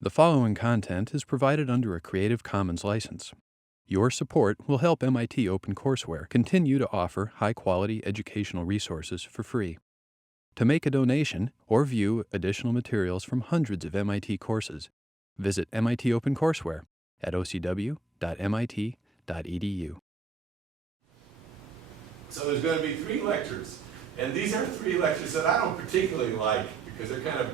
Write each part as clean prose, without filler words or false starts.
The following content is provided under a Creative Commons license. Your support will help MIT OpenCourseware continue to offer high-quality educational resources for free. To make a donation or view additional materials from hundreds of MIT courses, visit MIT OpenCourseware at ocw.mit.edu. So there's going to be 3 lectures, and these are 3 lectures that I don't particularly like because they're kind of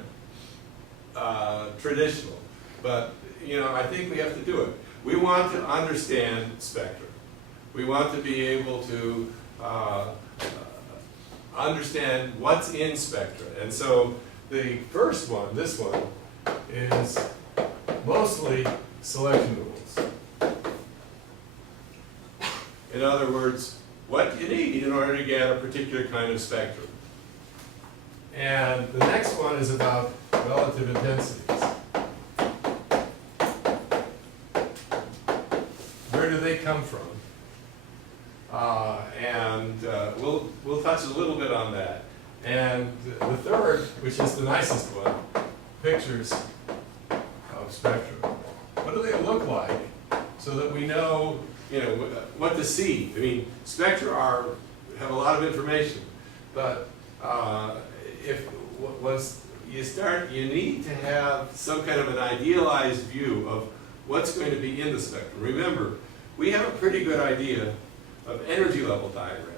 traditional, but I think we have to do it. We want to understand spectra. We want to be able to understand what's in spectra. And so the first one, this one, is mostly selection rules. In other words, what you need in order to get a particular kind of spectrum. And the next one is about relative intensities. Where do they come from? We'll touch a little bit on that. And the third, which is the nicest one, pictures of spectra. What do they look like so that we know, what to see? I mean, spectra have a lot of information, but once you start, you need to have some kind of an idealized view of what's going to be in the spectrum. Remember, we have a pretty good idea of energy level diagrams.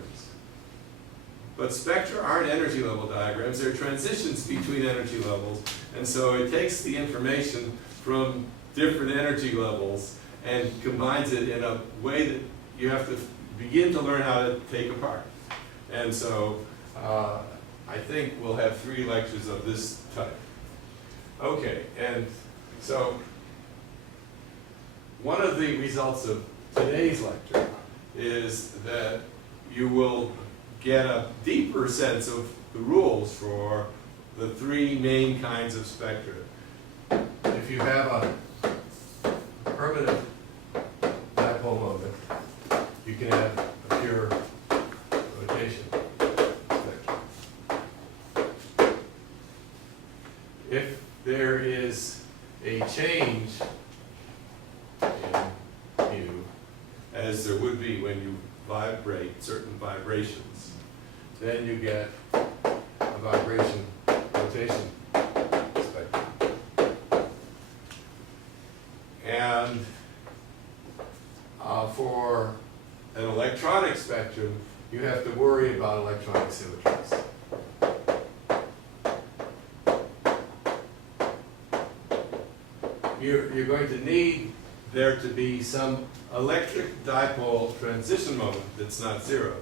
But spectra aren't energy level diagrams, they're transitions between energy levels, and so it takes the information from different energy levels and combines it in a way that you have to begin to learn how to take apart. And so I think we'll have 3 lectures of this type. Okay, and so one of the results of today's lecture is that you will get a deeper sense of the rules for the 3 main kinds of spectra. If you have a permanent dipole moment, you can have a pure rotation spectrum. If there is a change in mu, as there would be when you vibrate certain vibrations, then you get a vibration rotation spectrum. And for an electronic spectrum, you have to worry about electronic symmetries. You're going to need there to be some electric dipole transition moment that's not 0.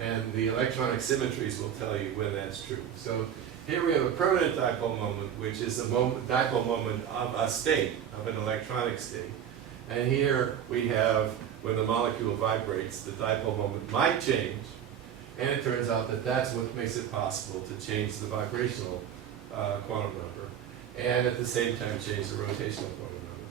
And the electronic symmetries will tell you when that's true. So here we have a permanent dipole moment, which is a dipole moment of a state, of an electronic state. And here we have, when the molecule vibrates, the dipole moment might change. And it turns out that that's what makes it possible to change the vibrational quantum number, and at the same time change the rotational quantum number.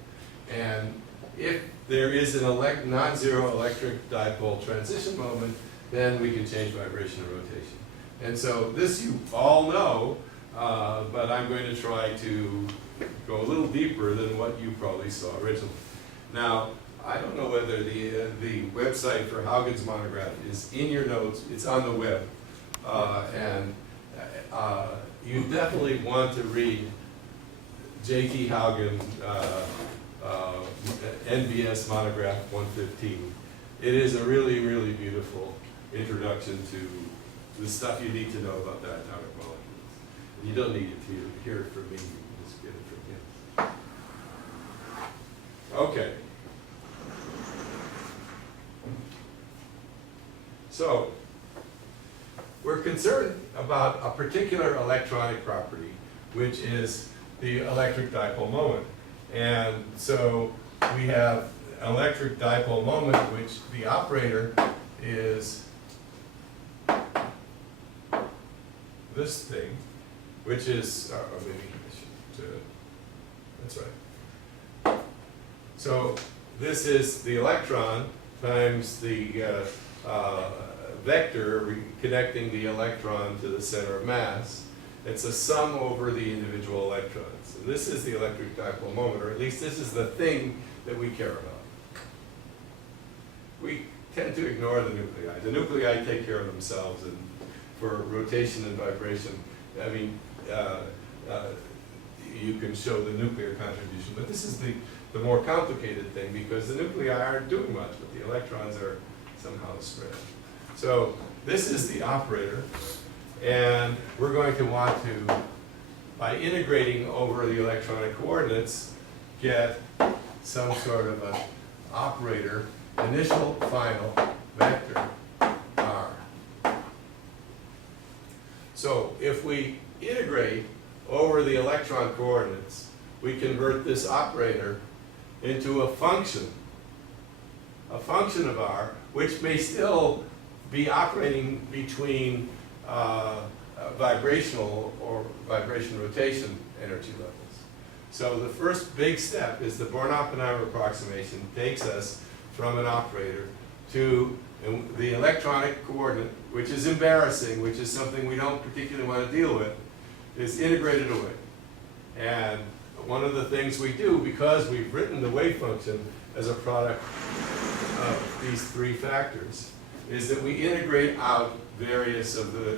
And if there is an non-zero electric dipole transition moment, then we can change vibration and rotation. And so this you all know, but I'm going to try to go a little deeper than what you probably saw originally. Now, I don't know whether the website for Haugen's monograph is in your notes. It's on the web. And you definitely want to read J.T. Haugen, NBS monograph 115. It is a really, really beautiful introduction to the stuff you need to know about diatomic molecules. And you don't need it to hear it from me, you can just get it from him. Okay. So, we're concerned about a particular electronic property, which is the electric dipole moment. And so we have an electric dipole moment, which the operator is this thing, which is, or maybe I should, that's right. So this is the electron times the vector connecting the electron to the center of mass, It's a sum over the individual electrons. And this is the electric dipole moment, or at least this is the thing that we care about. We tend to ignore the nuclei. The nuclei take care of themselves, and for rotation and vibration, I mean, you can show the nuclear contribution, but this is the more complicated thing, because the nuclei aren't doing much, but the electrons are somehow spread. So this is the operator, and we're going to want to, by integrating over the electronic coordinates, get some sort of an operator, initial, final, vector, r. So if we integrate over the electron coordinates, we convert this operator into a function of r, which may still be operating between vibrational or vibration rotation energy levels. So the first big step is the Born-Oppenheimer approximation takes us from an operator to the electronic coordinate, which is embarrassing, which is something we don't particularly want to deal with, is integrated away. And one of the things we do, because we've written the wave function as a product of these three factors, is that we integrate out various of the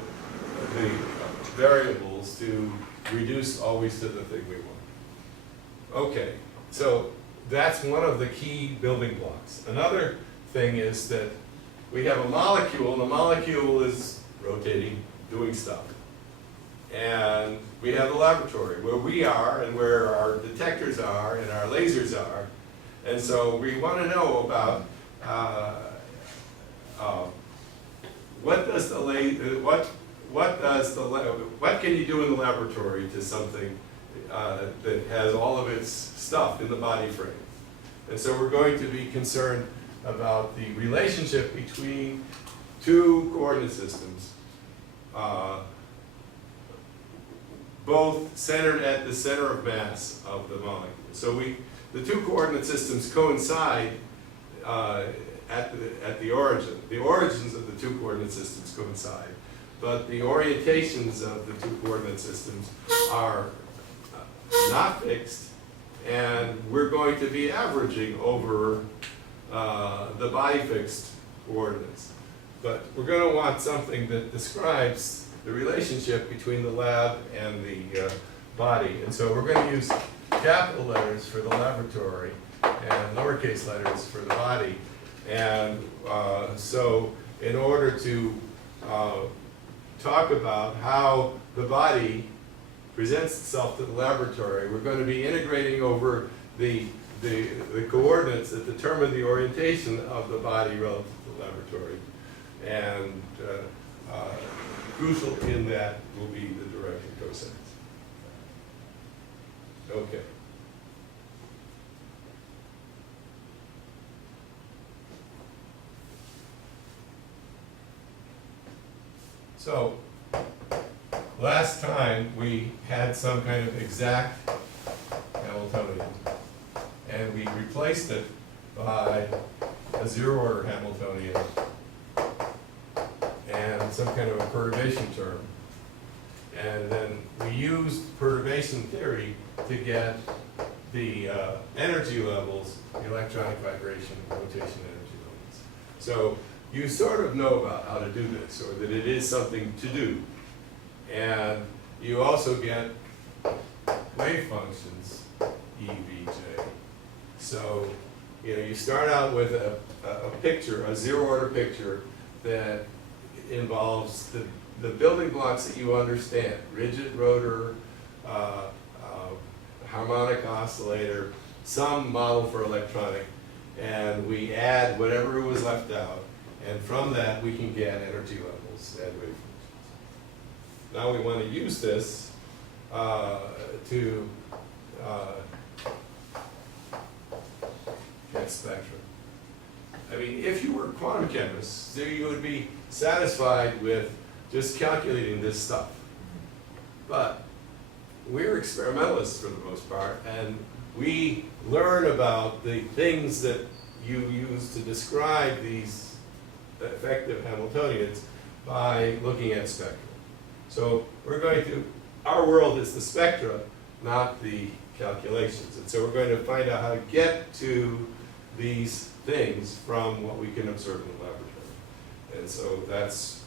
variables to reduce always to the thing we want. Okay, so that's one of the key building blocks. Another thing is that we have a molecule, and the molecule is rotating, doing stuff. And we have the laboratory where we are and where our detectors are and our lasers are. And so we want to know about what can you do in the laboratory to something that has all of its stuff in the body frame. And so we're going to be concerned about the relationship between two coordinate systems, both centered at the center of mass of the molecule. So the two coordinate systems coincide at the origin. The origins of the two coordinate systems coincide, but the orientations of the two coordinate systems are not fixed, and we're going to be averaging over the body fixed coordinates. But we're going to want something that describes the relationship between the lab and the body. And so we're going to use capital letters for the laboratory and lowercase letters for the body. And so in order to talk about how the body presents itself to the laboratory, we're going to be integrating over the coordinates that determine the orientation of the body relative to the laboratory. And crucial in that will be the direction cosines. Okay. So, last time we had some kind of exact Hamiltonian, and we replaced it by a zero-order Hamiltonian and some kind of a perturbation term. And then we used perturbation theory to get the energy levels, the electronic vibration, rotation energy levels. So you sort of know about how to do this, or that it is something to do. And you also get wave functions, E, V, J. So you start out with a picture, a zero-order picture that involves the building blocks that you understand: rigid rotor, harmonic oscillator, some model for electronic, and we add whatever was left out, and from that we can get energy levels and wave functions. Now we want to use this to get spectra. I mean, if you were quantum chemists, you would be satisfied with just calculating this stuff. But we're experimentalists for the most part, and we learn about the things that you use to describe these effective Hamiltonians by looking at spectra. So we're going to our world is the spectra, not the calculations. And so we're going to find out how to get to these things from what we can observe in the laboratory. And so that's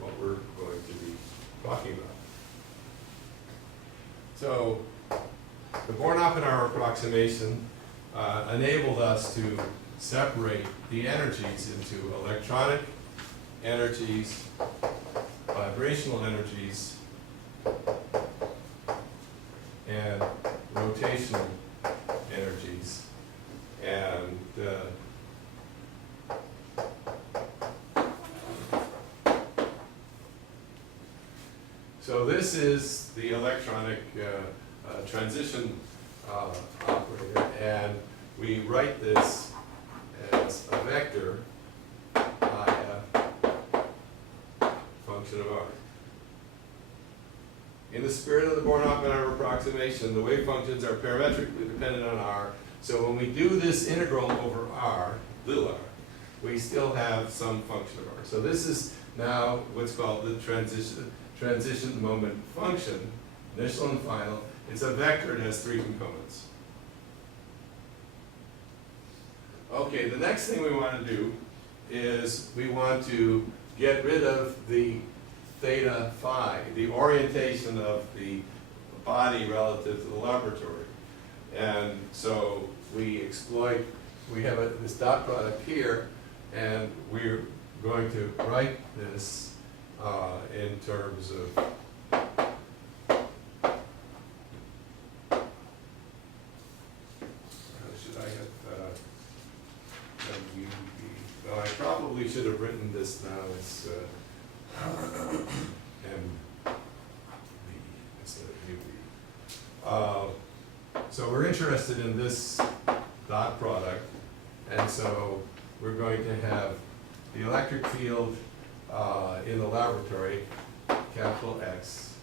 what we're going to be talking about. So the Born-Oppenheimer approximation enabled us to separate the energies into electronic energies, vibrational energies, and rotational energies. And so this is the electronic transition operator, and we write this as a vector by a function of r. In the spirit of the Born-Oppenheimer approximation, the wave functions are parametrically dependent on r. So when we do this integral over r, little r, we still have some function of r. So this is now what's called the transition moment function, initial and final. It's a vector. It has 3 components. Okay, the next thing we want to do is we want to get rid of the theta phi, the orientation of the body relative to the laboratory. And so we have this dot product here, and we're going to write this in terms of should I have well, I probably should have written this now as MV instead of UV. So we're interested in this dot product, and so we're going to have the electric field in the laboratory, capital X,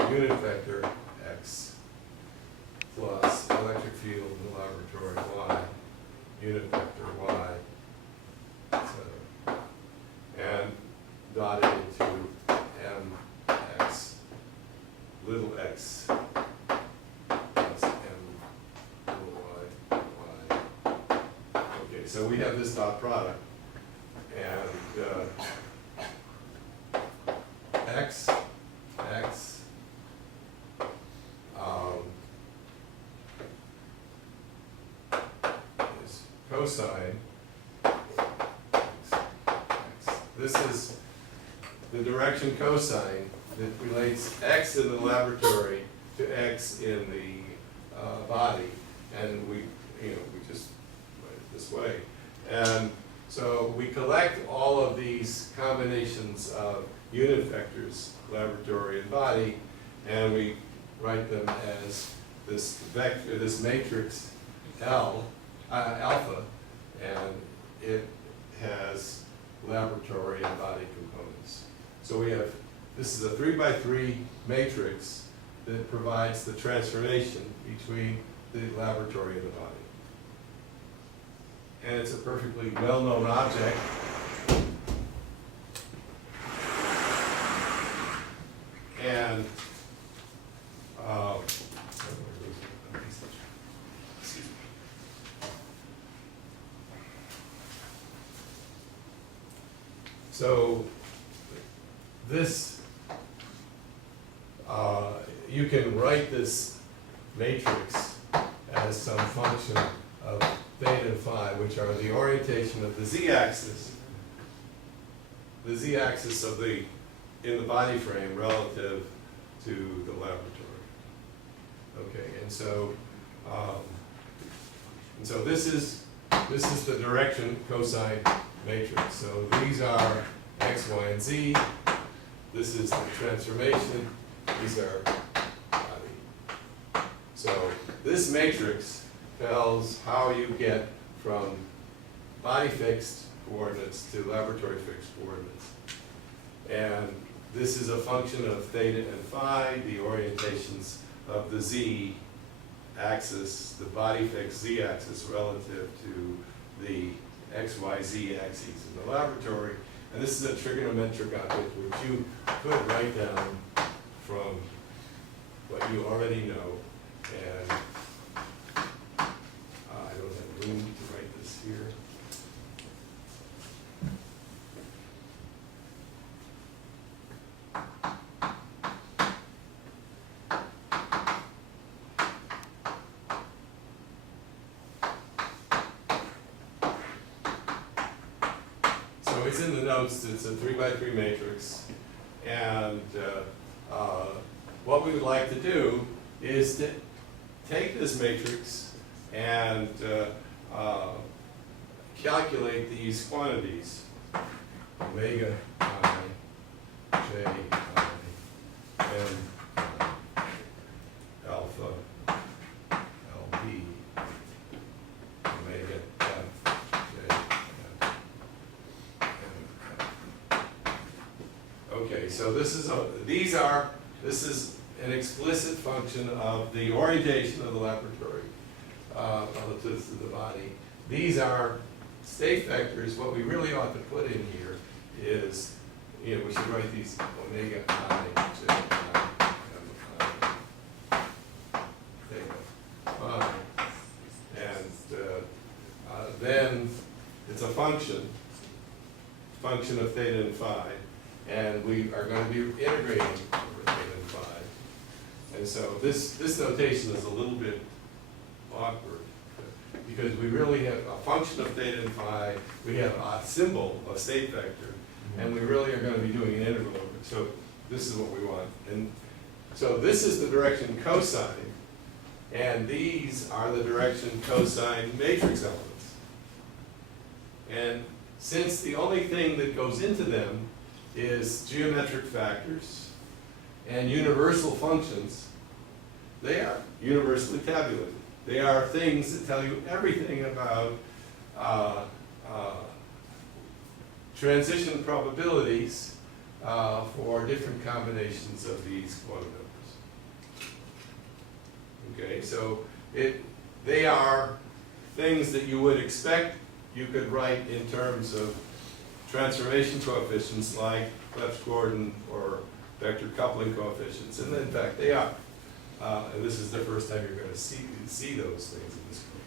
unit vector X, plus electric field in the laboratory Y, unit vector Y, etc. And dotted into mx, little x, plus m, little y, y. Okay, so we have this dot product, and x, is cosine. This is the direction cosine that relates x in the laboratory to x in the body, and we just write it this way. And so we collect all of these combinations of unit vectors, laboratory and body, and we write them as this vector, this matrix L, alpha, and it has laboratory and body components. So we have, this is a 3x3 matrix that provides the transformation between the laboratory and the body. And it's a perfectly well-known object. And so this, you can write this matrix as some function of theta and phi, which are the orientation of the z-axis of the in the body frame relative to the laboratory. Okay, and so this is the direction cosine matrix. So these are x, y, and z. This is the transformation. These are body. So this matrix tells how you get from body fixed coordinates to laboratory fixed coordinates. And this is a function of theta and phi, the orientations of the z axis, the body fixed z axis relative to the x, y, z axes in the laboratory. And this is a trigonometric object which you could write down from what you already know, and I don't have room to write this here. So it's in the notes, it's a 3x3 matrix, and what we would like to do is to take this matrix and calculate these quantities, omega I, j I, and alpha LB, omega f j f. Okay, so this is this is an explicit function of the orientation of the laboratory relative to the body. These are state vectors. What we really ought to put in here is, we should write these omega I, j I, m I, theta phi, and then it's a function of theta and phi. And we are going to be integrating over theta and phi. And so this notation is a little bit awkward because we really have a function of theta and phi, we have a symbol, a state vector, and we really are going to be doing an integral over it. So this is what we want. And so this is the direction cosine, and these are the direction cosine matrix elements. And since the only thing that goes into them is geometric factors and universal functions, they are universally tabulated. They are things that tell you everything about transition probabilities for different combinations of these quantum numbers. Okay, so they are things that you would expect you could write in terms of transformation coefficients like Clebsch-Gordon or vector coupling coefficients, and in fact they are. And this is the first time you're going to see those things in this group.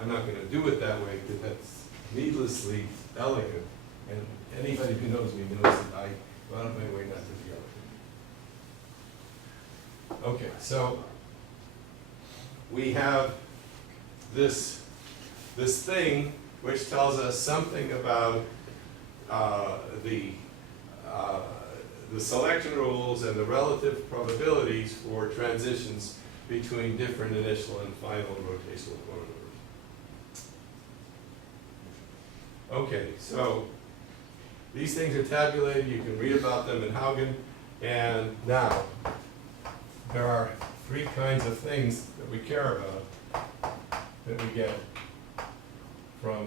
I'm not going to do it that way because that's needlessly elegant, and anybody who knows me knows that I went out of my way not to be elegant. Okay, so we have this thing which tells us something about the selection rules and the relative probabilities for transitions between different initial and final rotational quantum numbers. Okay, so these things are tabulated. You can read about them in Haugen. And now, there are three kinds of things that we care about that we get from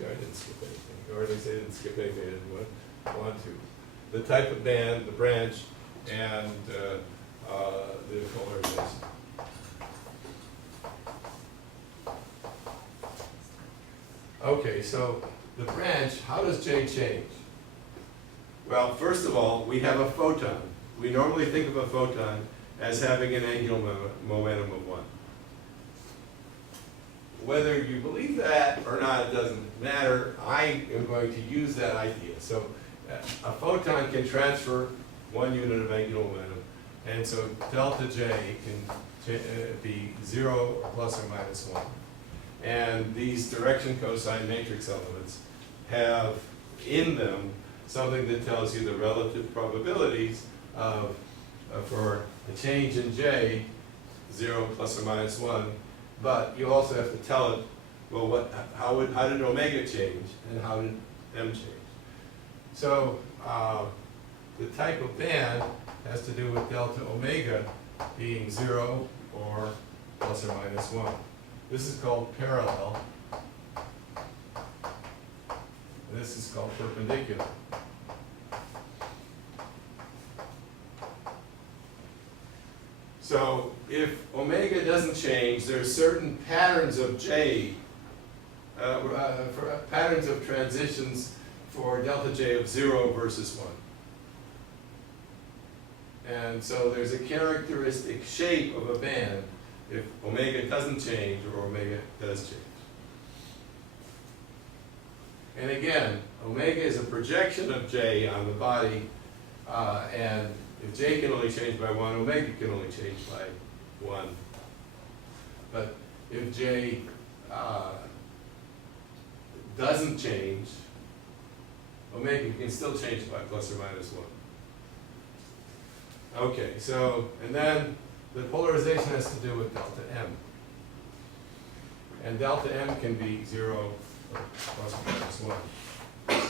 I didn't skip anything, or at least I didn't skip anything I didn't want to. The type of band, the branch, and the polarization. Okay, so the branch, how does J change? Well, first of all, we have a photon. We normally think of a photon as having an angular momentum of 1. Whether you believe that or not, it doesn't matter. I am going to use that idea. So a photon can transfer 1 unit of angular momentum, and so delta J can be 0 or plus or minus 1. And these direction cosine matrix elements have in them something that tells you the relative probabilities of for a change in J, 0 plus or minus 1. But you also have to tell it, well, how did omega change and how did M change? So the type of band has to do with delta omega being 0 or plus or minus 1. This is called parallel. This is called perpendicular. So if omega doesn't change, there are certain patterns of J, patterns of transitions for delta J of 0 versus 1. And so there's a characteristic shape of a band if omega doesn't change or omega does change. And again, omega is a projection of J on the body, and if J can only change by 1, omega can only change by 1. But if J doesn't change, omega can still change by plus or minus 1. Okay, so, and then the polarization has to do with delta M. And delta M can be 0 or plus or minus 1.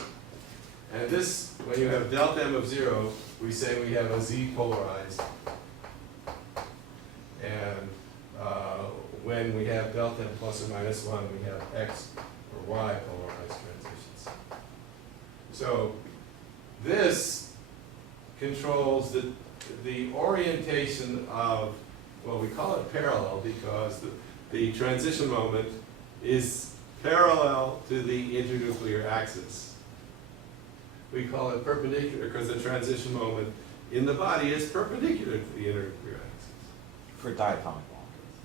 And this, when you have delta M of 0, we say we have a Z polarized. And when we have delta M plus or minus 1, we have X or Y polarized transitions. So this controls the orientation of, well, we call it parallel because the transition moment is parallel to the internuclear axis. We call it perpendicular because the transition moment in the body is perpendicular to the internuclear axis. For diatomic molecules.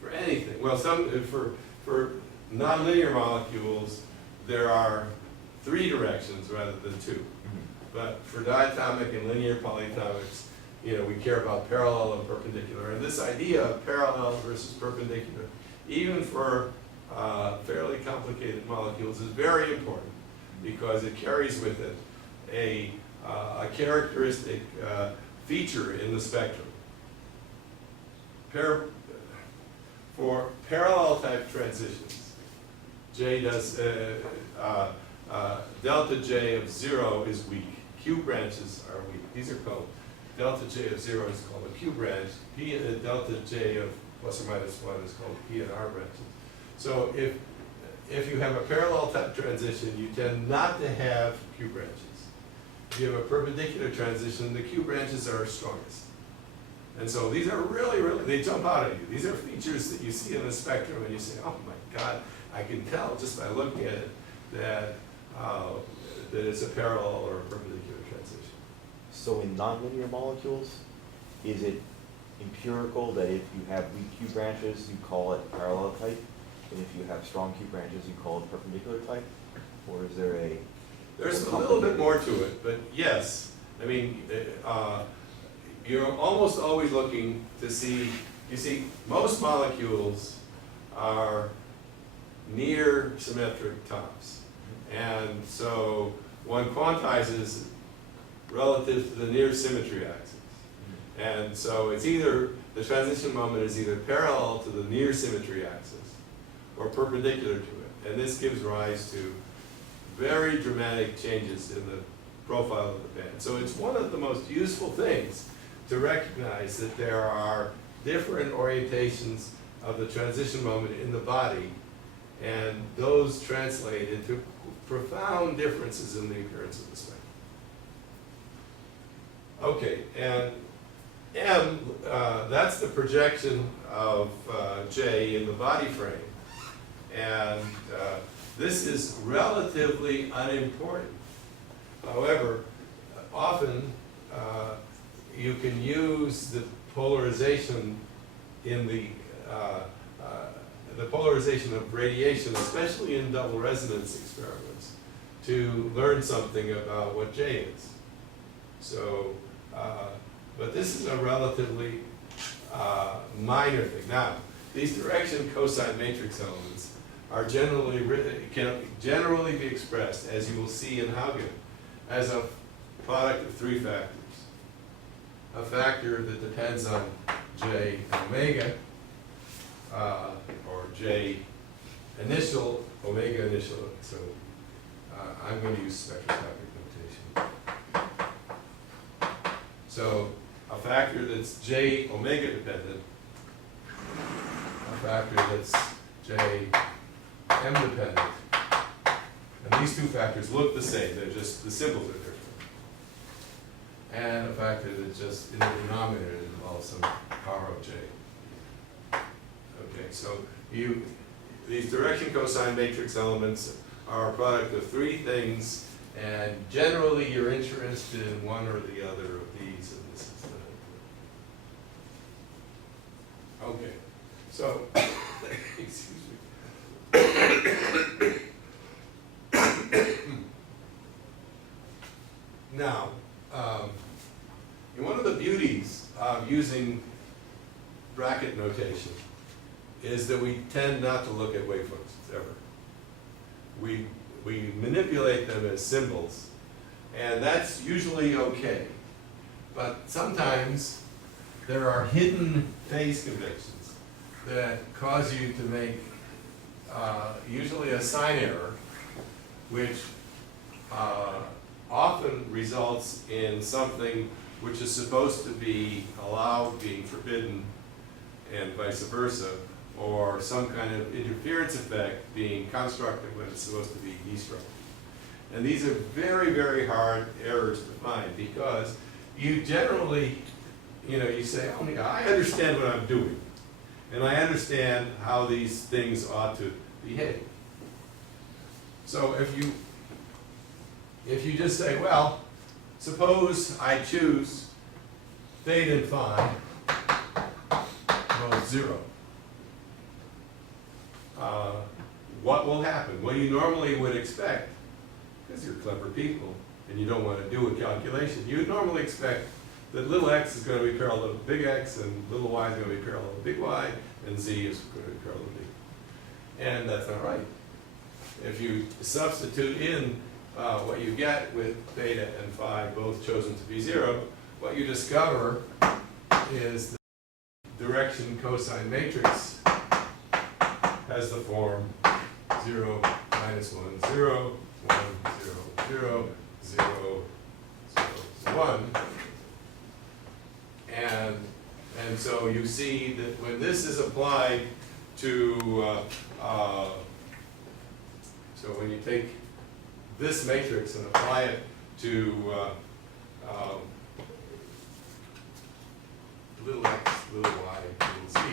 For anything. Well, for nonlinear molecules, there are 3 directions rather than 2. But for diatomic and linear polyatomics, we care about parallel and perpendicular. And this idea of parallel versus perpendicular, even for fairly complicated molecules, is very important because it carries with it a characteristic feature in the spectrum. For parallel type transitions, delta J of 0 is weak. Q branches are weak. These are called, delta J of 0 is called a Q branch. Delta J of plus or minus 1 is called P and R branches. So if you have a parallel type transition, you tend not to have Q branches. If you have a perpendicular transition, the Q branches are strongest. And so these are really, they jump out at you. These are features that you see in the spectrum and you say, oh my God, I can tell just by looking at it that it's a parallel or a perpendicular transition. So in nonlinear molecules, is it empirical that if you have weak Q branches, you call it parallel type? And if you have strong Q branches, you call it perpendicular type? Or is there a... There's a little bit more to it, but yes. I mean, you're almost always looking to see, you see, most molecules are near symmetric tops. And so one quantizes relative to the near symmetry axis. And so it's either, the transition moment is either parallel to the near symmetry axis or perpendicular to it. And this gives rise to very dramatic changes in the profile of the band. So it's one of the most useful things to recognize that there are different orientations of the transition moment in the body, and those translate into profound differences in the appearance of the spectrum. Okay, and M, that's the projection of J in the body frame. And this is relatively unimportant. However, often you can use the polarization in the polarization of radiation, especially in double resonance experiments, to learn something about what J is. So, but this is a relatively minor thing. Now, these direction cosine matrix elements are can generally be expressed, as you will see in Haugen, as a product of 3 factors. A factor that depends on J omega, or J initial, omega initial. So I'm going to use spectroscopic notation. So a factor that's J omega dependent, a factor that's J M dependent, and these 2 factors look the same. They're just, the symbols are different. And a factor that just in the denominator involves some power of J. Okay, so these direction cosine matrix elements are a product of three things, and generally you're interested in one or the other of these, and this is the. Okay, so, excuse me. Now, one of the beauties of using bracket notation is that we tend not to look at wave functions ever. We manipulate them as symbols, and that's usually okay. But sometimes there are hidden phase conventions that cause you to make usually a sign error, which often results in something which is supposed to be allowed being forbidden, and vice versa, or some kind of interference effect being constructive when it's supposed to be destructive. And these are very, very hard errors to find, because you generally, you say, oh, yeah, I understand what I'm doing, and I understand how these things ought to behave. So if you just say, well, suppose I choose theta and phi both 0. What will happen? Well, you normally would expect, because you're clever people and you don't want to do a calculation, you would normally expect that little x is going to be parallel to big X, and little y is going to be parallel to big Y, and z is going to be parallel to big. And that's not right. If you substitute in what you get with theta and phi both chosen to be 0, what you discover is the direction cosine matrix has the form 0, -1, 0, 1, 0, 0, 0, 0, 1. And so you see that when this is applied to, so when you take this matrix and apply it to little x, little y, little z,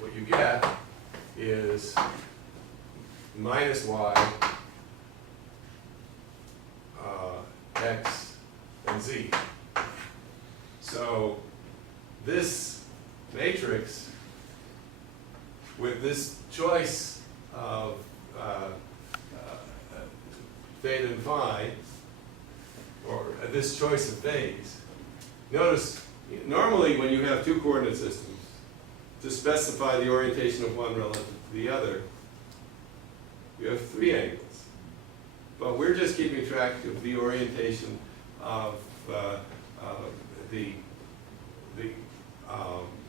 what you get is minus y, x, and z. So this matrix, with this choice of theta and phi, or this choice of phase, notice normally when you have two coordinate systems, to specify the orientation of one relative to the other, you have three angles. But we're just keeping track of the orientation of the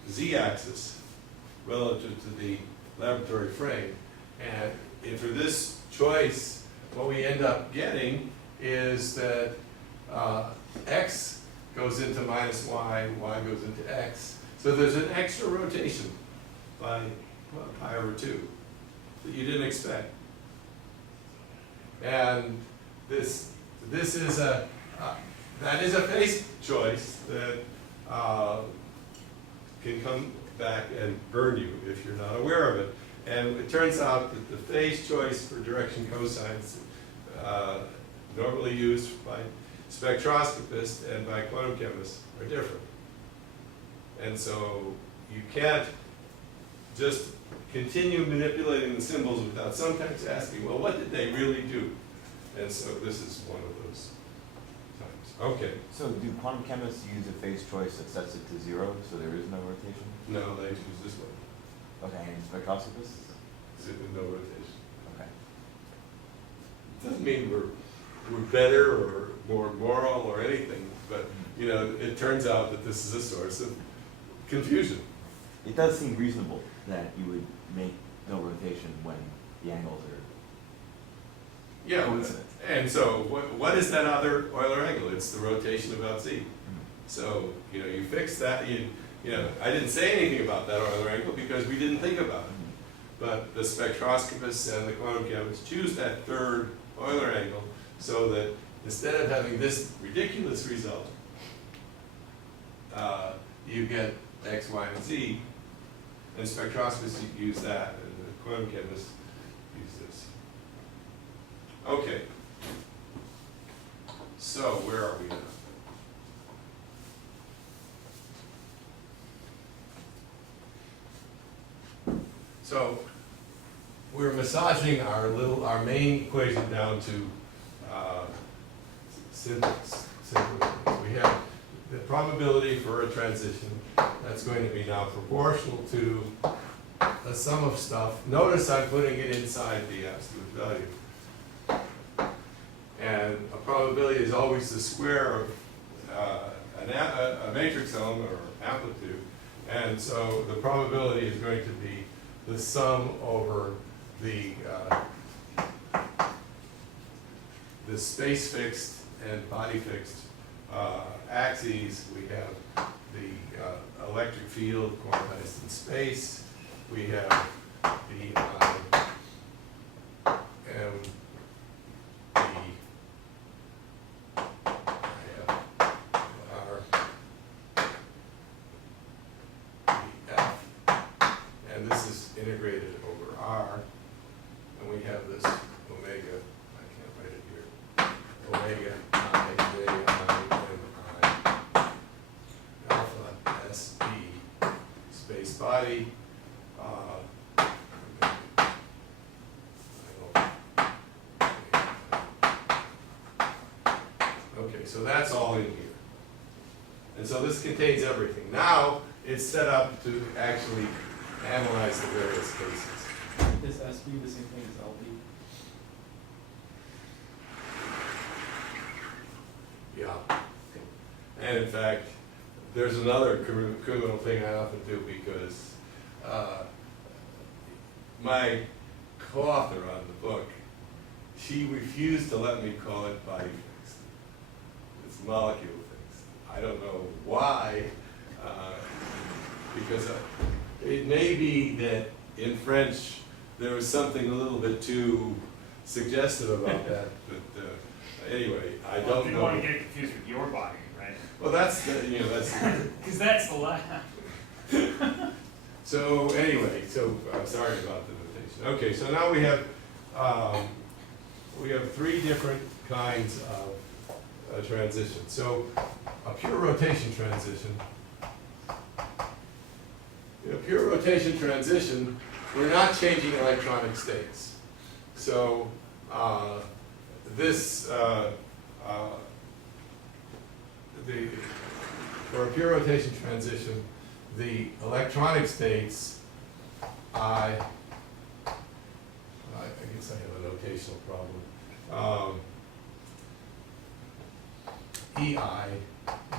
z-axis relative to the laboratory frame. And for this choice, what we end up getting is that x goes into minus y, y goes into x. So there's an extra rotation by pi over 2 that you didn't expect. And this is that is a phase choice that can come back and burn you if you're not aware of it. And it turns out that the phase choice for direction cosines normally used by spectroscopists and by quantum chemists are different. And so you can't just continue manipulating the symbols without sometimes asking, well, what did they really do? And so this is one of those times. Okay. So do quantum chemists use a phase choice that sets it to 0, so there is no rotation? No, they choose this one. Okay, and spectroscopists? No rotation. Okay. Doesn't mean we're better or more moral or anything, but it turns out that this is a source of confusion. It does seem reasonable that you would make no rotation when the angles are coincident. And so what is that other Euler angle? It's the rotation about z. So you fix that. I didn't say anything about that Euler angle because we didn't think about it. But the spectroscopists and the quantum chemists choose that third Euler angle so that instead of having this ridiculous result, you get x, y, and z. And spectroscopists use that, and the quantum chemists use this. Okay. So where are we now? So we're massaging our main equation down to simple things. We have the probability for a transition that's going to be now proportional to a sum of stuff. Notice I'm putting it inside the absolute value. And a probability is always the square of a matrix element or amplitude. And so the probability is going to be the sum over the space-fixed and body-fixed axes. We have the electric field quantized in space. We have the and this is integrated over R, and we have this omega, I can't write it here, omega I, J, I, N, I, alpha, S, B, space body, okay, so that's all in here. And so this contains everything. Now, it's set up to actually analyze the various cases. Is SB the same thing as LB? Yeah. And in fact, there's another criminal thing I often do because my co-author on the book, she refused to let me call it body fixed. It's molecule fixed. I don't know why, because it may be that in French there was something a little bit too suggestive about that, but anyway, I Well, don't you know. want to get confused with your body, right? Well, that's the, that's. Because that's the lab. So anyway, sorry about the notation. Okay, so now we have three different kinds of transitions. So a pure rotation transition. In a pure rotation transition, we're not changing electronic states. So for a pure rotation transition, the electronic states, I guess I have a notational problem. EI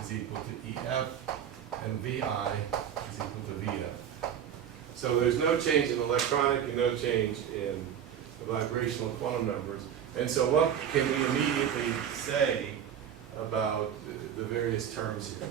is equal to EF, and VI is equal to VF. So there's no change in electronic and no change in the vibrational quantum numbers. And so what can we immediately say about the various terms here?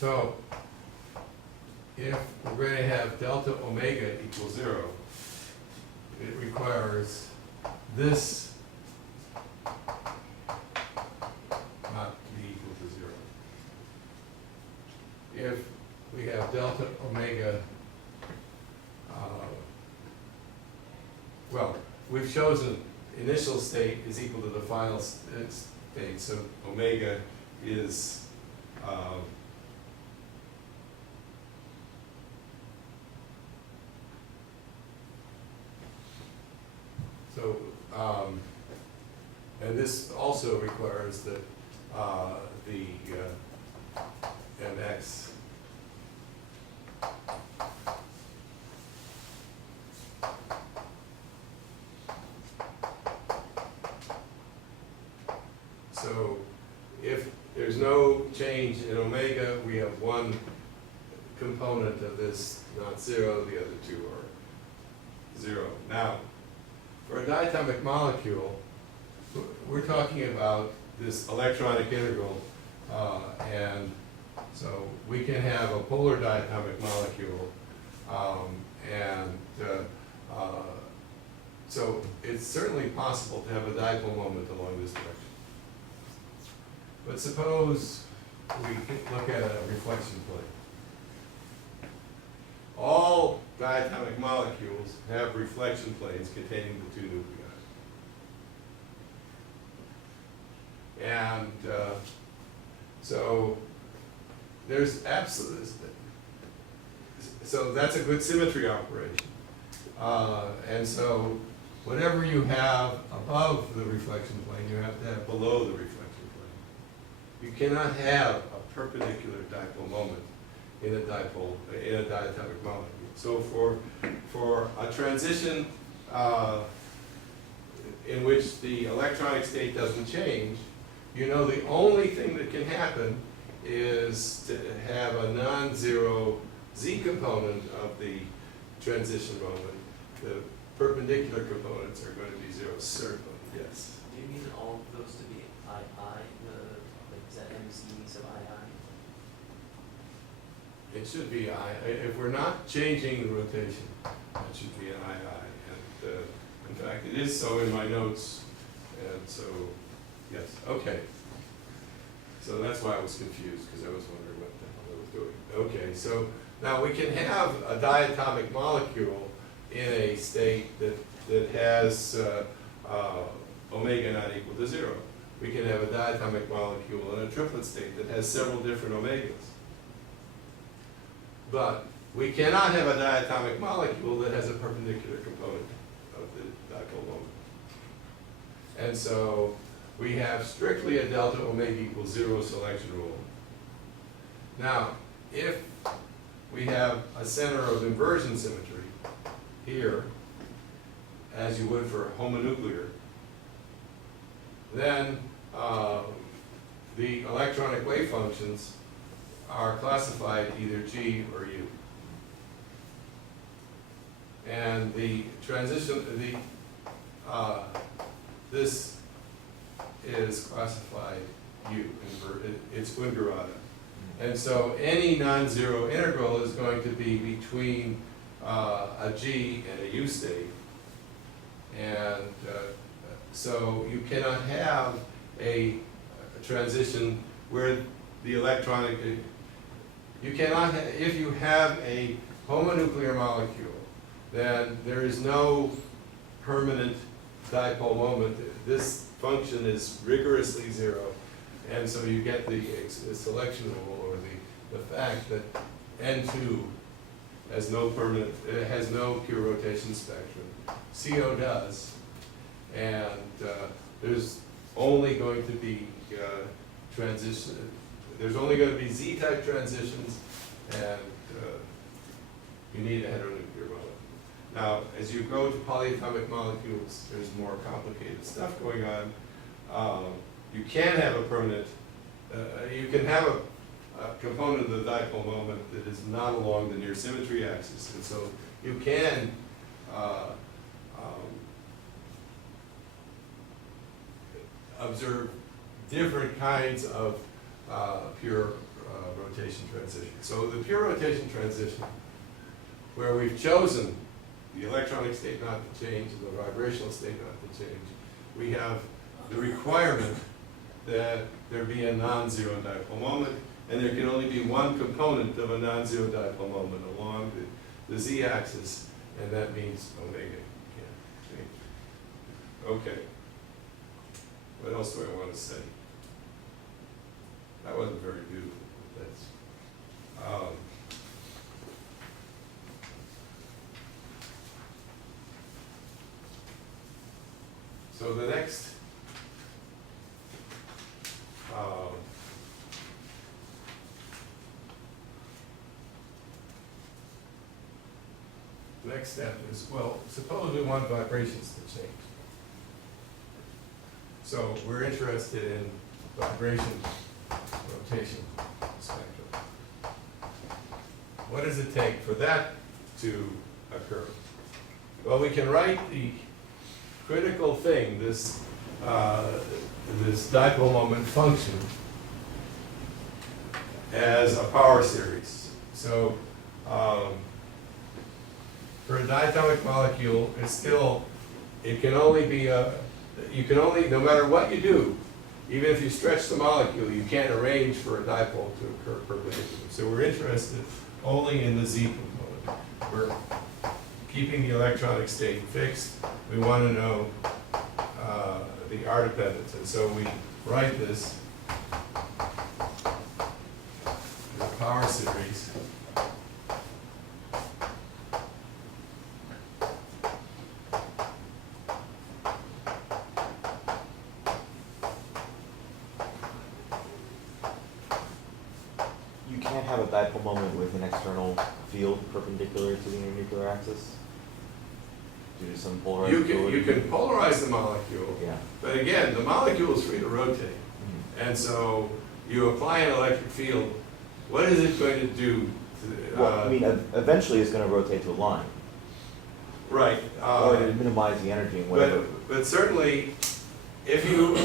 So if we're going to have delta omega equal 0, it requires this not to be equal to 0. If we have delta omega, well, we've chosen initial state is equal to the final state, so omega is and this also requires that the mx change in omega, we have one component of this not zero, the other two are zero. Now, for a diatomic molecule, we're talking about this electronic integral, and so we can have a polar diatomic molecule, so it's certainly possible to have a dipole moment along this direction. But suppose we look at a reflection plane. All diatomic molecules have reflection planes containing the two nuclei. And so there's absolute, so that's a good symmetry operation. And so whatever you have above the reflection plane, you have to have below the reflection plane. You cannot have a perpendicular dipole moment in a diatomic molecule. So for a transition in which the electronic state doesn't change, you know the only thing that can happen is to have a non-zero z component of the transition moment. The perpendicular components are going to be zero, certainly, yes. Do you mean all of those to be I, is that MC sub I? It should be I. If we're not changing the rotation, that should be an II. And in fact, it is so in my notes. And so, yes, okay. So that's why I was confused, because I was wondering what the hell I was doing. Okay, so now we can have a diatomic molecule in a state that has omega not equal to zero. We can have a diatomic molecule in a triplet state that has several different omegas. But we cannot have a diatomic molecule that has a perpendicular component of the dipole moment. And so we have strictly a delta omega equals zero selection rule. Now, if we have a center of inversion symmetry here, as you would for a homonuclear, then the electronic wave functions are classified either G or U. And the transition, this is classified U, it's wigner-eckart. And so any non-zero integral is going to be between a G and a U state. And so you cannot have a transition where the electronic, you cannot, if you have a homonuclear molecule, then there is no permanent dipole moment. This function is rigorously zero, and so you get the selection rule, or the fact that N2 has no permanent, it has no pure rotation spectrum. CO does, and there's only going to be transition. There's only going to be Z-type transitions, and you need a heteronuclear molecule. Now, as you go to polyatomic molecules, there's more complicated stuff going on. You can have a permanent, you can have a component of the dipole moment that is not along the near symmetry axis, and so you can observe different kinds of pure rotation transition. So the pure rotation transition, where we've chosen the electronic state not to change and the vibrational state not to change, we have the requirement that there be a non-zero dipole moment, and there can only be one component of a non-zero dipole moment along the z-axis, and that means omega can't change. Okay. What else do I want to say? That wasn't very beautiful, but that's... so the next step is, well, suppose we want vibrations to change. So we're interested in vibration rotation spectrum. What does it take for that to occur? Well, we can write the critical thing, this dipole moment function, as a power series. So for a diatomic molecule, it can only be no matter what you do, even if you stretch the molecule, you can't arrange for a dipole to occur perpendicular. So we're interested only in the z component. We're keeping the electronic state fixed. We want to know the R dependence. And so we write this the power series You can't have a dipole moment with an external field perpendicular to the internuclear axis due to some polarization. you can polarize the molecule, Yeah. but again, the molecule is free to rotate. Mhm. And so you apply an electric field, what is it going to do? Well, I mean, eventually it's going to rotate to a line, Right. or to minimize the energy and whatever. But certainly, if you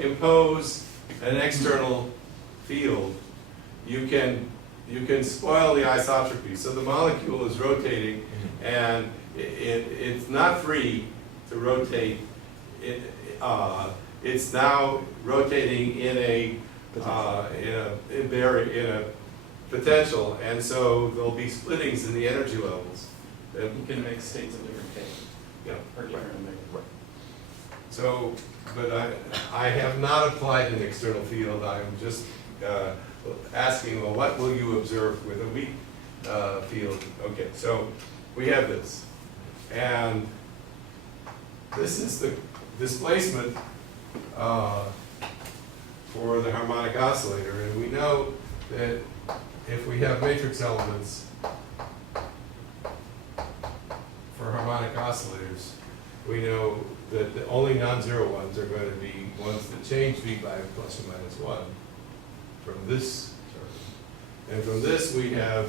impose an external field, you can spoil the isotropy. So the molecule is rotating, and it's not free to rotate. It's now rotating in a potential, and so there'll be splittings in the energy levels. You can make states of different cases. Yeah. Or different mix. So, but I have not applied an external field. I'm just asking, well, what will you observe with a weak field? Okay, so we have this, and this is the displacement for the harmonic oscillator, and we know that if we have matrix elements for harmonic oscillators, we know that the only non-zero ones are going to be ones that change v by plus or minus 1 from this term. And from this we have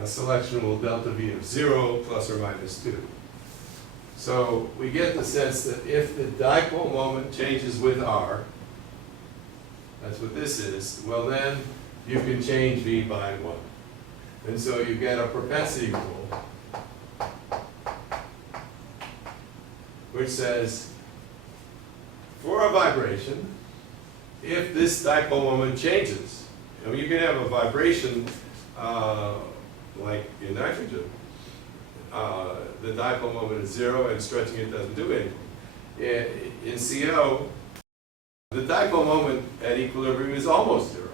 a selection rule delta v of 0 plus or minus 2. So we get the sense that if the dipole moment changes with r, that's what this is, well then you can change v by 1. And so you get a propensity rule which says for a vibration, if this dipole moment changes, I mean, you can have a vibration like in nitrogen, the dipole moment is 0 and stretching it doesn't do anything. In CO, the dipole moment at equilibrium is almost 0,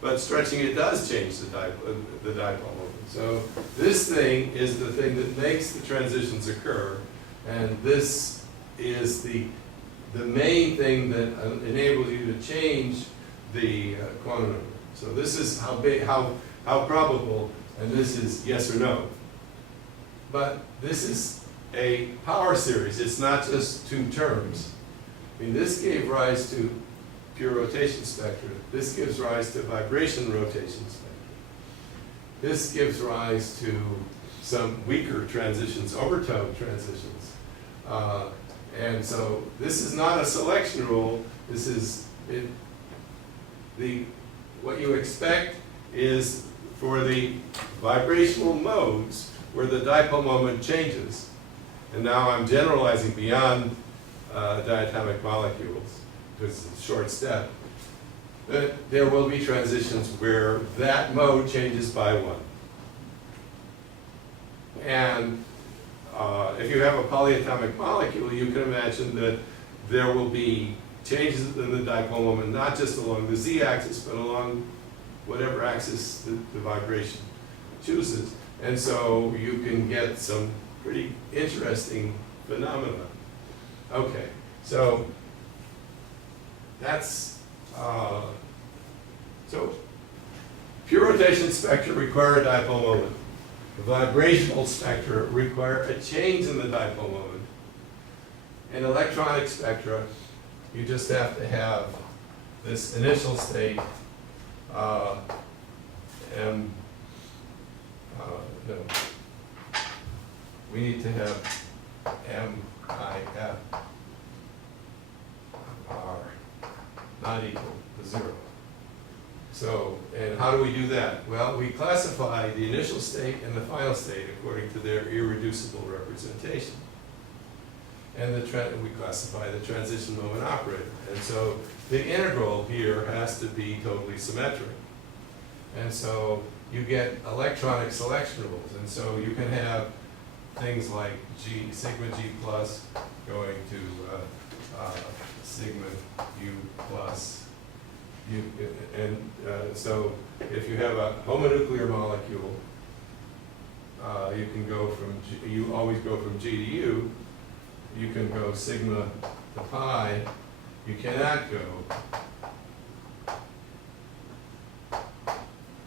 but stretching it does change the dipole moment. So this thing is the thing that makes the transitions occur, and this is the main thing that enables you to change the quantum number. So this is how big, how probable, and this is yes or no. But this is a power series. It's not just two terms. I mean, this gave rise to pure rotation spectra. This gives rise to vibration rotation spectra. This gives rise to some weaker transitions, overtone transitions. And so this is not a selection rule. This is what you expect is for the vibrational modes where the dipole moment changes. And now I'm generalizing beyond diatomic molecules because it's a short step. That there will be transitions where that mode changes by 1. And if you have a polyatomic molecule, you can imagine that there will be changes in the dipole moment, not just along the z-axis, but along whatever axis the vibration chooses. And so you can get some pretty interesting phenomena. Okay, so that's, so pure rotation spectra require a dipole moment. The vibrational spectra require a change in the dipole moment. In electronic spectra, you just have to have this initial state, M, no, we need to have M, I, F, R not equal to 0. So, and how do we do that? Well, we classify the initial state and the final state according to their irreducible representation. And we classify the transition moment operator. And so the integral here has to be totally symmetric. And so you get electronic selection rules. And so you can have things like G, sigma G plus going to sigma U plus. So if you have a homonuclear molecule, you can go from G, you always go from G to U. You can go sigma to pi. You cannot go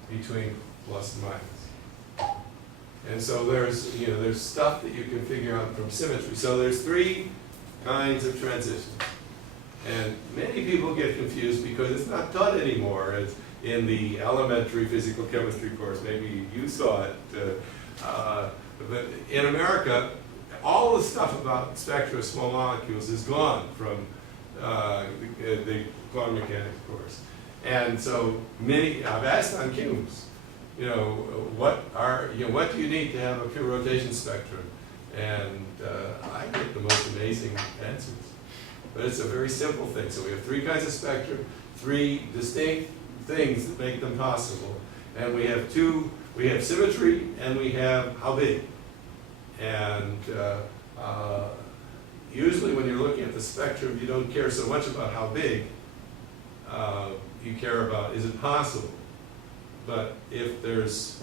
between plus and minus. And so there's stuff that you can figure out from symmetry. So there's 3 kinds of transitions. And many people get confused because it's not taught anymore as in the elementary physical chemistry course. Maybe you saw it. But in America, all the stuff about spectra of small molecules is gone from the quantum mechanics course. And so I've asked on CUMES, what do you need to have a pure rotation spectrum? And I get the most amazing answers. But it's a very simple thing. So we have 3 kinds of spectrum, 3 distinct things that make them possible. And we have symmetry and we have how big. And usually when you're looking at the spectrum, you don't care so much about how big. You care about, is it possible? But if there's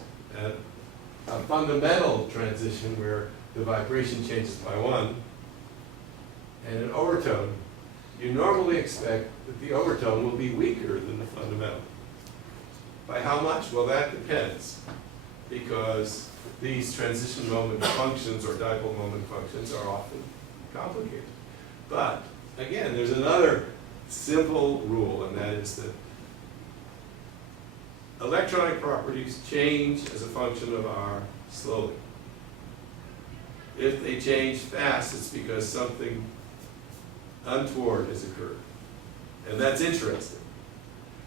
a fundamental transition where the vibration changes by 1, and an overtone, you normally expect that the overtone will be weaker than the fundamental. By how much? Well, that depends, because these transition moment functions or dipole moment functions are often complicated. But again, there's another simple rule, and that is that electronic properties change as a function of R slowly. If they change fast, it's because something untoward has occurred. And that's interesting.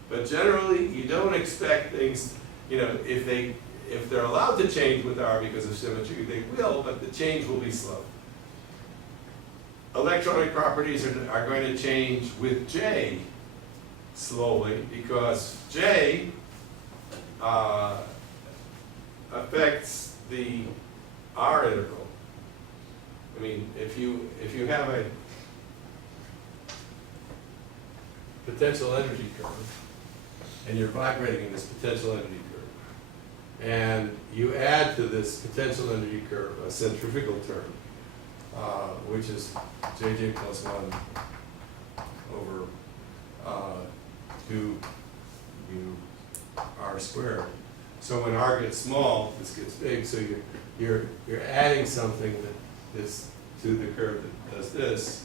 But generally, you don't expect things, if they're allowed to change with R because of symmetry, they will, but the change will be slow. Electronic properties are going to change with J slowly because J affects the R integral. I mean, if you have a potential energy curve, and you're vibrating in this potential energy curve, and you add to this potential energy curve a centrifugal term, which is Jj plus 1 over 2 mu R squared. So when R gets small, this gets big, so you're adding something that's to the curve that does this.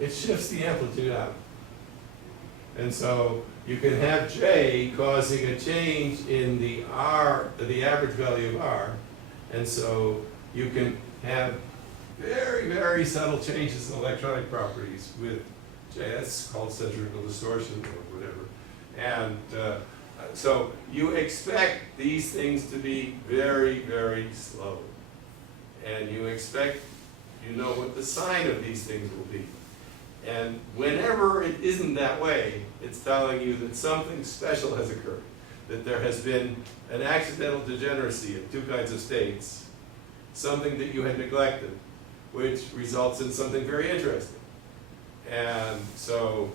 It shifts the amplitude out. And so you can have J causing a change in the average value of R. And so you can have very, very subtle changes in electronic properties with J. That's called centrifugal distortion or whatever. And so you expect these things to be very, very slow. And you expect, what the sign of these things will be. And whenever it isn't that way, it's telling you that something special has occurred, that there has been an accidental degeneracy of 2 kinds of states, something that you had neglected, which results in something very interesting. And so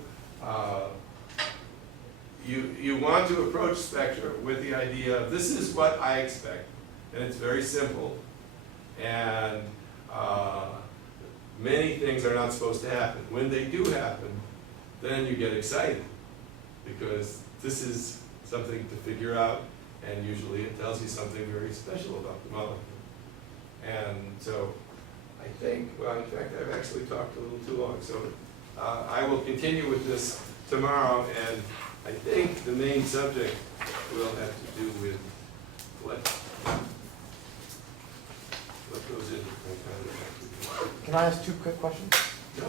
you want to approach spectra with the idea of this is what I expect, and it's very simple, and many things are not supposed to happen. When they do happen, then you get excited, because this is something to figure out, and usually it tells you something very special about the molecule. And so I think, well, in fact, I've actually talked a little too long, so I will continue with this tomorrow, and I think the main subject will have to do with what goes into compound activity. Can I ask 2 quick questions? No.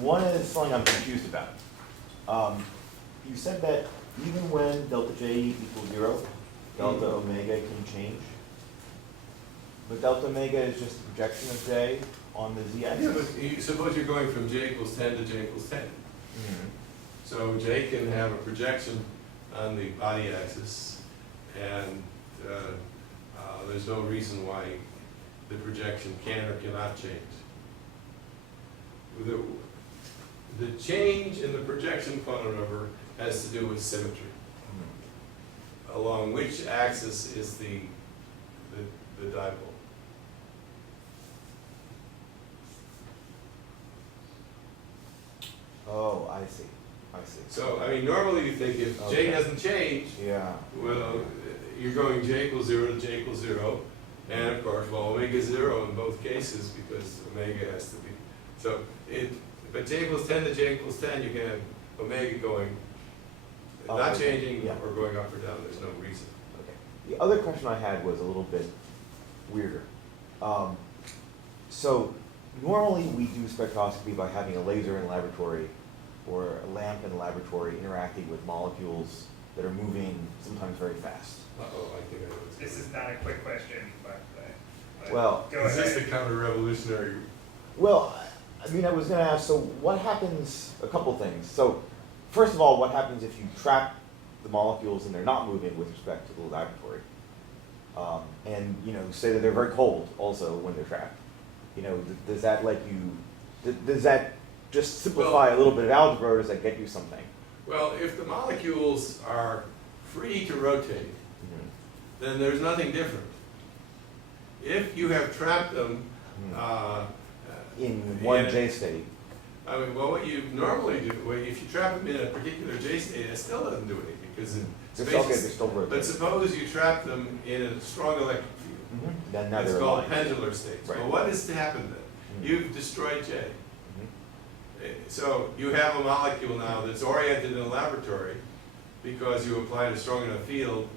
One is something I'm confused about. You said that even when delta J equals 0, delta omega can change. But delta omega is just a projection of J on the z-axis. Yeah, but suppose you're going from J equals 10 to J equals 10. Mhm. So J can have a projection on the body axis, and there's no reason why the projection can or cannot change. The change in the projection photonumber has to do with symmetry. Along which axis is the dipole? Oh, I see. I see. So, I mean, normally you think if J Okay. doesn't change, Yeah. well, you're going J equals 0 to J equals 0, and of course, well, omega is 0 in both cases because omega has to be. So, but J equals 10 to J equals 10, you can have omega going, not Okay. changing Yeah. or going up or down, there's no reason. Okay. The other question I had was a little bit weirder. So normally we do spectroscopy by having a laser in laboratory or a lamp in the laboratory interacting with molecules that are moving sometimes very fast. Uh-oh, I think I know what's This going is not a quick question, but Well, go on. Is this ahead. the counter-revolutionary? Well, I mean, I was going to ask, so what happens, a couple things. So first of all, what happens if you trap the molecules and they're not moving with respect to the laboratory? And, you know, say that they're very cold also when they're trapped. You know, does that let you, does that just simplify a little bit of algebra, or does that get you something? Well, if the molecules are free to rotate, then there's nothing different. If you have trapped them, In one Yeah. J state. I mean, well, what you normally do, well, if you trap them in a particular J state, it still doesn't do anything because They're space still, okay, is- they're still But rotating. suppose you trap them in a strong electric field. Then now It's they're called aligned. pendular states. Right. Well, what is to happen then? Mhm. You've destroyed J. Mhm. So you have a molecule now that's oriented in a laboratory because you applied a strong enough field,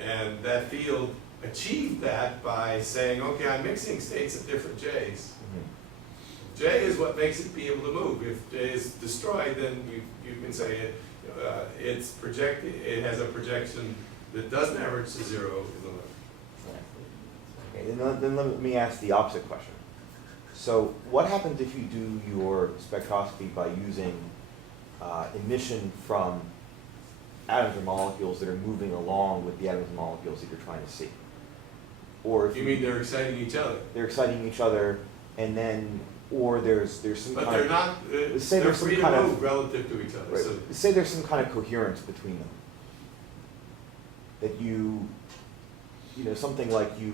and that field achieved that by saying, okay, I'm mixing states of different J's. Mhm. J is what makes it be able to move. If J is destroyed, then you can say it's projected. It has a projection that doesn't average to 0 in the limit. Okay, then let me ask the opposite question. So what happens if you do your spectroscopy by using emission from atoms or molecules that are moving along with the atoms and molecules that you're trying to see? Or if You mean they're exciting each other? they're exciting each other, and then, or there's some But kind they're of, not. say They're there's some free to kind of- move relative to each other. right, So say there's some kind of coherence between them. That you know, something like you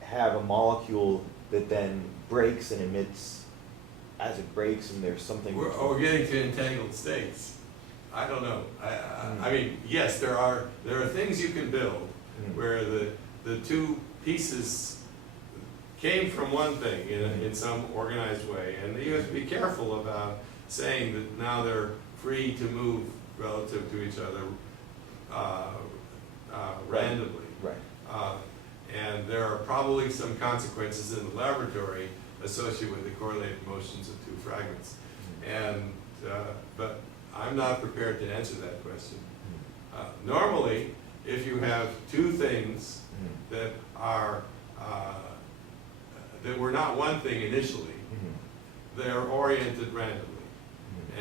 have a molecule that then breaks and emits as it breaks, and there's something. we're getting to entangled states. I don't know. I mean, yes, there are things you can build Mhm. where the two pieces came from one thing in some organized way, and you have to be careful about saying that now they're free to move relative to each other randomly. Right. And there are probably some consequences in the laboratory associated with the correlated motions of two fragments. And but I'm not prepared to answer that question. Normally, if you have two things that are that were not one thing initially, they're oriented randomly.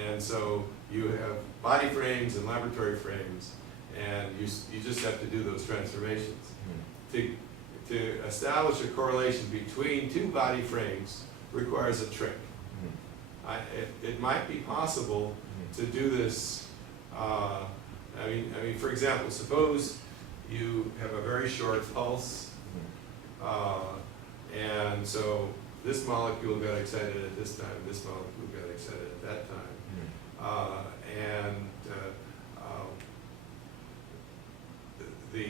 And so you have body frames and laboratory frames, and you just have to do those transformations. To establish a correlation between two body frames requires a trick. It might be possible to do this. I mean, for example, suppose you have a very short pulse, and so this molecule got excited at this time, this molecule got excited at that time, the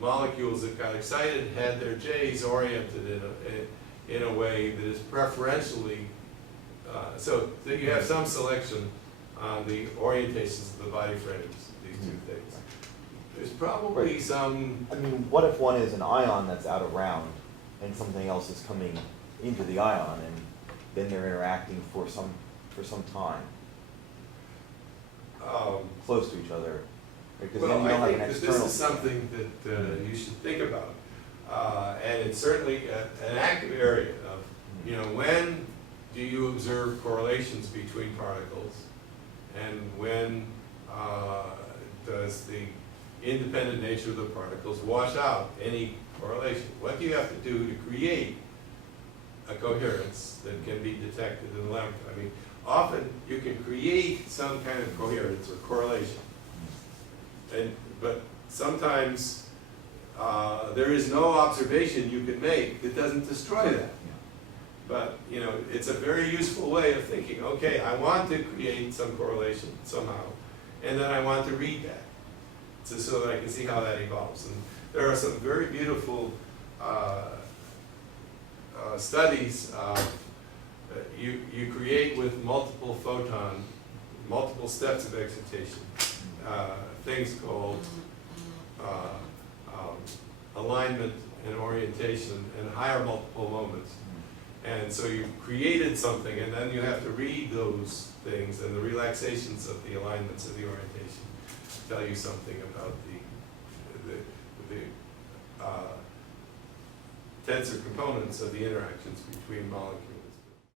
molecules that got excited had their J's oriented in a way that is preferentially, so that you have some selection on the orientations of the body frames, these two things. There's probably Right. some, I mean, what if one is an ion that's out of round and something else is coming into the ion and then they're interacting for some time, close to each other? Because then well, you don't I have think an that external. this is something that you should think about. And it's certainly an active area of, you know, when do you observe correlations between particles, and when does the independent nature of the particles wash out any correlation? What do you have to do to create a coherence that can be detected in the laboratory? I mean, often you can create some kind of coherence or correlation, but sometimes there is no observation you can make that doesn't destroy that. But, you know, it's a very useful way of thinking, okay, I want to create some correlation somehow, and then I want to read that so that I can see how that evolves. And there are some very beautiful studies you create with multiple photon, multiple steps of excitation, things called alignment and orientation and higher multiple moments. And so you've created something, and then you have to read those things, and the relaxations of the alignments of the orientation tell you something about the tensor components of the interactions between molecules.